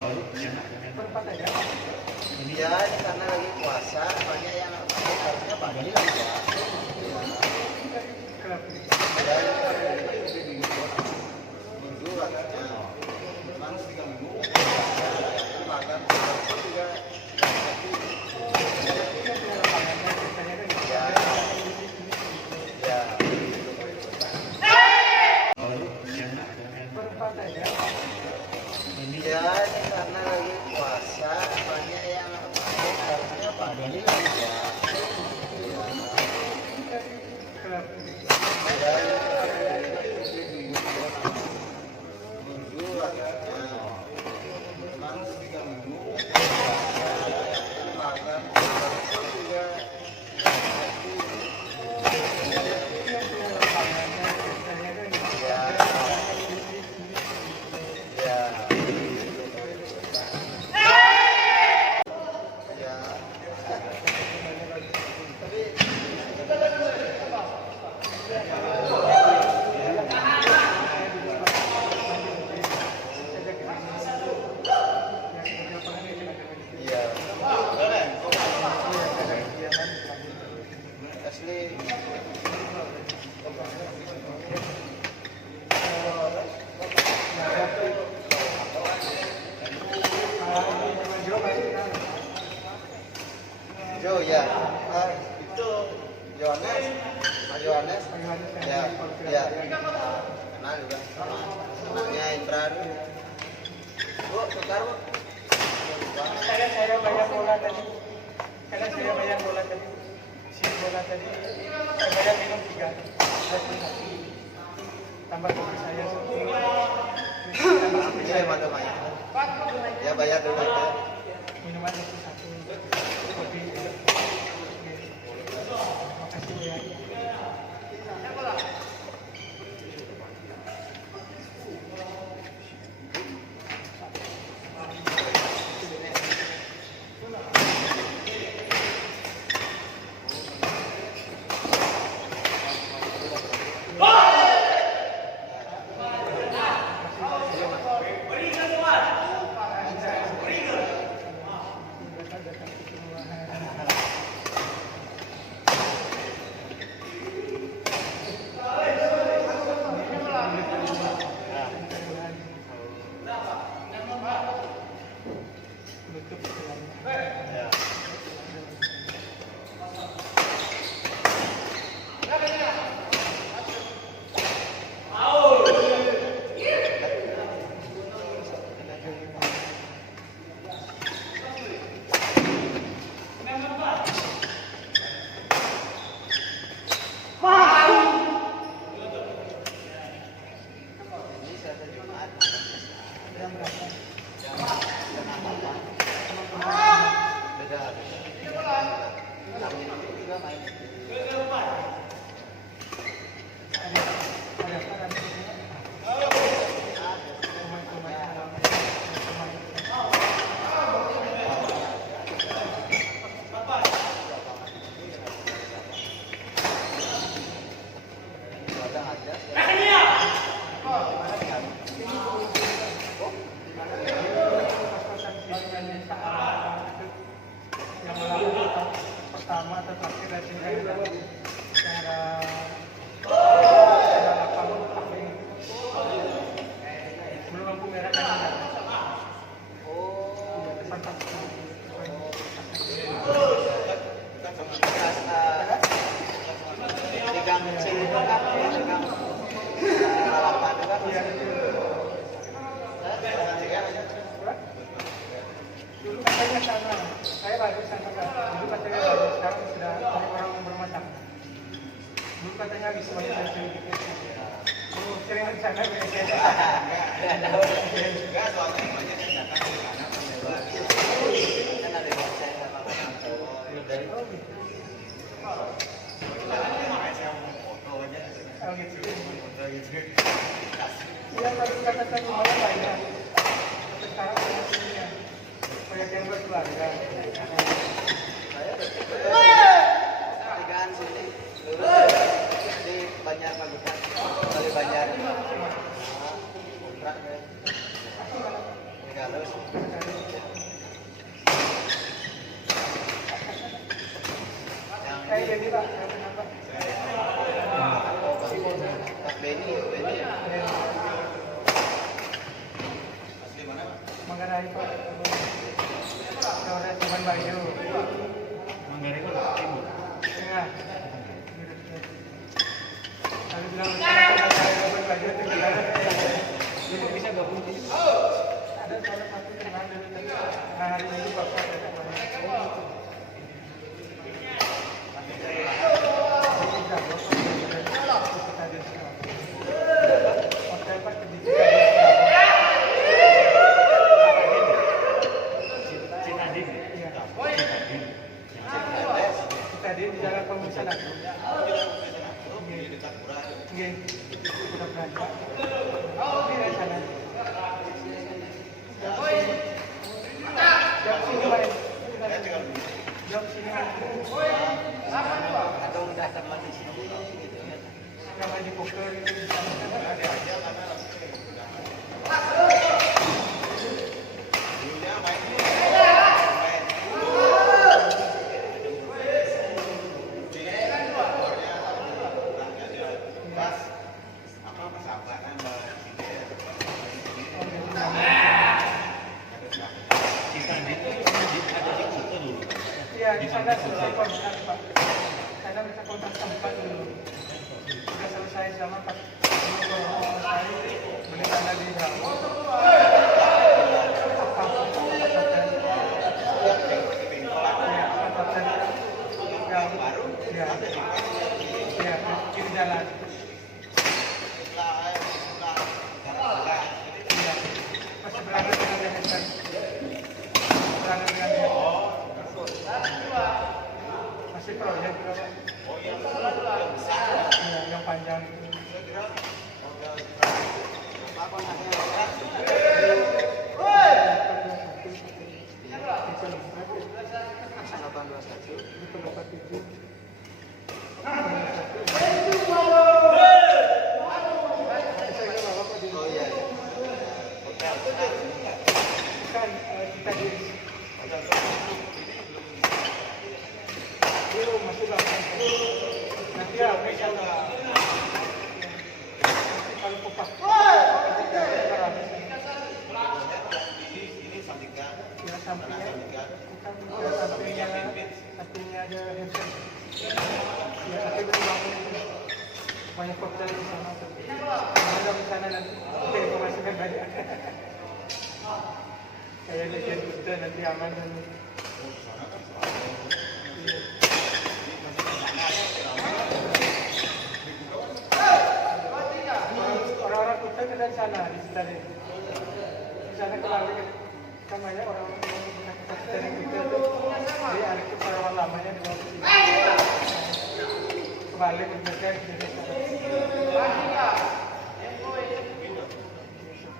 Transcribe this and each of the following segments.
Iya, ini karena lagi puasa, banyak yang harusnya pagi lagi ya. Minggu harusnya, memang 3 minggu. Makan juga. Ya, ini karena lagi puasa, banyak yang harusnya pagi lagi ya. Minggu harusnya, memang 3 minggu. Makan juga. Jo ya, itu Johannes, Mas Johannes, ya, kenal juga, anaknya Indra. Bu, tukar bu. Saya bayar bola tadi, karena saya bayar bola tadi, bola tadi, saya bayar minum 3, tambah kopi saya. Ini mana banyak? Ya bayar dulu aja. Minuman itu 1, kopi. Makasih ya. Pertama atau terakhir dari belum lampu merah kan dulu katanya sana, saya baru sana dulu katanya baru, sekarang sudah orang bermacam. Dulu katanya bisa banyak dari sedikit. Oh, sering di sana biasanya. Enggak, soalnya banyak yang datang di sana kan ada yang saya nggak apa-apa. Dari saya mau foto aja. Oh gitu. Foto gitu. Yang baru katakan malah banyak. Sekarang banyak yang berkeluarga. Tigaan sini dulu di Banjar Magetan, kali Banjar. Kontrak ya. halus. Kayak Benny Pak, kenapa? Pak Benny. Manggarai Pak. Sore Tuban Bayu. Manggarai kok timur. Tengah. Kalau bilang Manggarai Tuban Bayu itu gimana? Lu kok bisa gabung di sini? Ada salah satu teman dari tadi. Hari Minggu Bapak ada kemarin. Citadin. Tadi di jalan Pemulisan aku. Dekat Pura. Nggih. Udah berangkat. Oke, dari sana. Jam sini main. Jam sini main. Atau udah teman di sini gitu ya. Nama di poker itu di sana. Ada aja karena dulunya main pas apa persahabatan Citadin itu ada di Kuta dulu. Iya, di sana sudah kontak Pak. Sana bisa kontak tempat dulu. Sudah selesai sama Pak. Selesai beli tanah di Bravo. Kiri jalan. Iya. Masih berangkat dengan Dehester. Berangkat dengan Dehester. Masih proyek berapa? Iya, yang panjang itu. Oh iya. Bukan, kita di belum masih belum. Nanti ya, kalau kupak. Ini Sandika. Ya sampingnya, bukan sampingnya ada handset. Ya tapi berbangun banyak hotel di sana. Ada di sana nanti kita informasikan banyak. Kayak legend kita nanti aman dan orang-orang kita ke sana di Citadel. Di sana kembali namanya orang-orang yang kita Citadel kita tuh di anak itu Sarawak lamanya di bawah sini. Kembali berjalan di desa.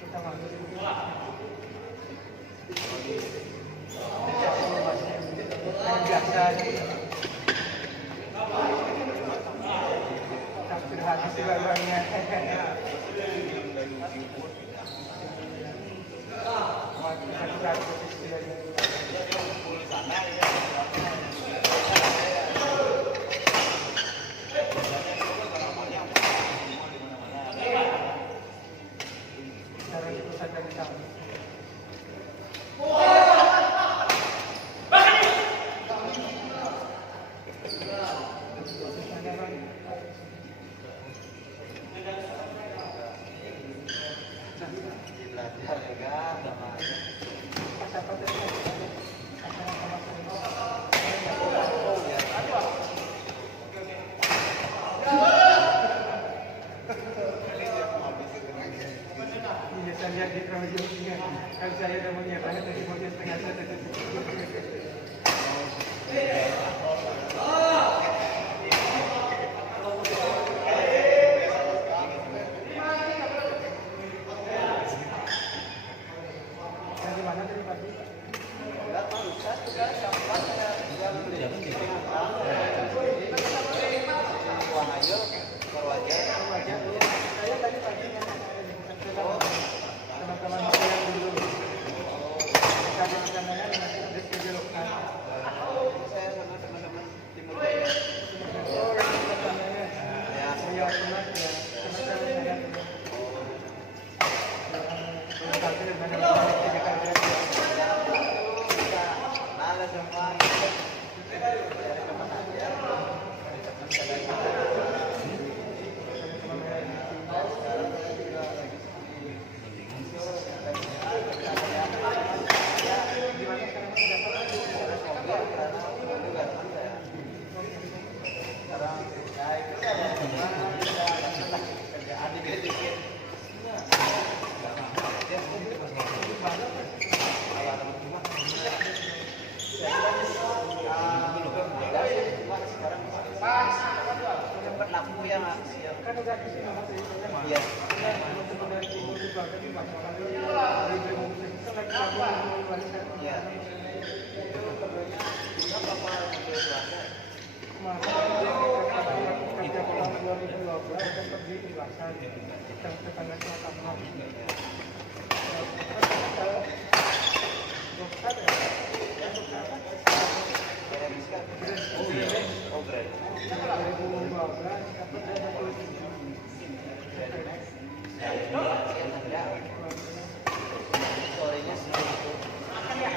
Kita masuk dulu. Yang biasa takdir hati sebagainya. Cara itu saja di sana. Belajar juga sama Iya, saya lihat di kronologinya. Kalau saya udah mau nyebrangnya tadi mau dia setengah satu. Dari mana tadi pagi? uang aja baru aja. Saya tadi pagi teman-teman saya dulu. Malas semua. Cari teman aja. Cepat laku yang Kan udah di sini Mas. iya. Iya. Kenapa Pak mobil Belanda? Oh iya. Oh keren. Story-nya segitu.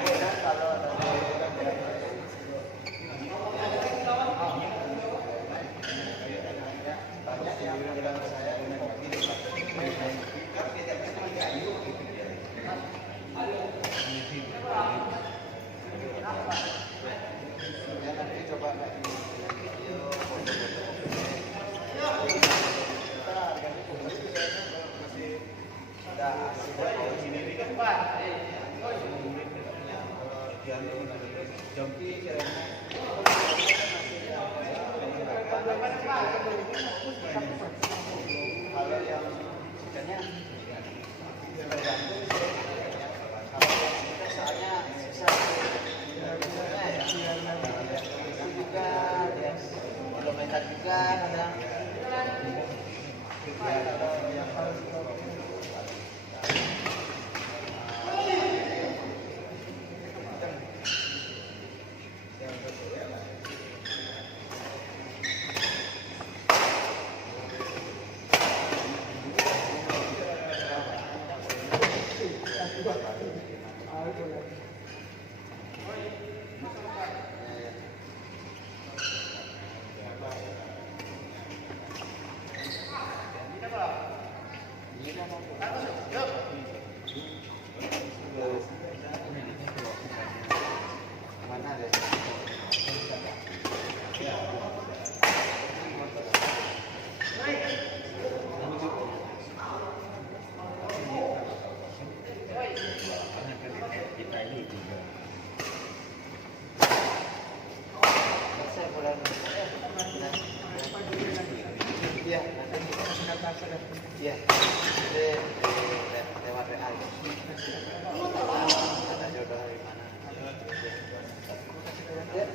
Beda kalau banyak yang bilang ke saya ini mobil ya nanti coba video foto-foto kalau yang ikannya tergantung kalau yang kita soalnya susah itu juga ya kilometer juga kadang mana deh? Saya bulan iya nanti iya lewat WA ada jodoh di mana ya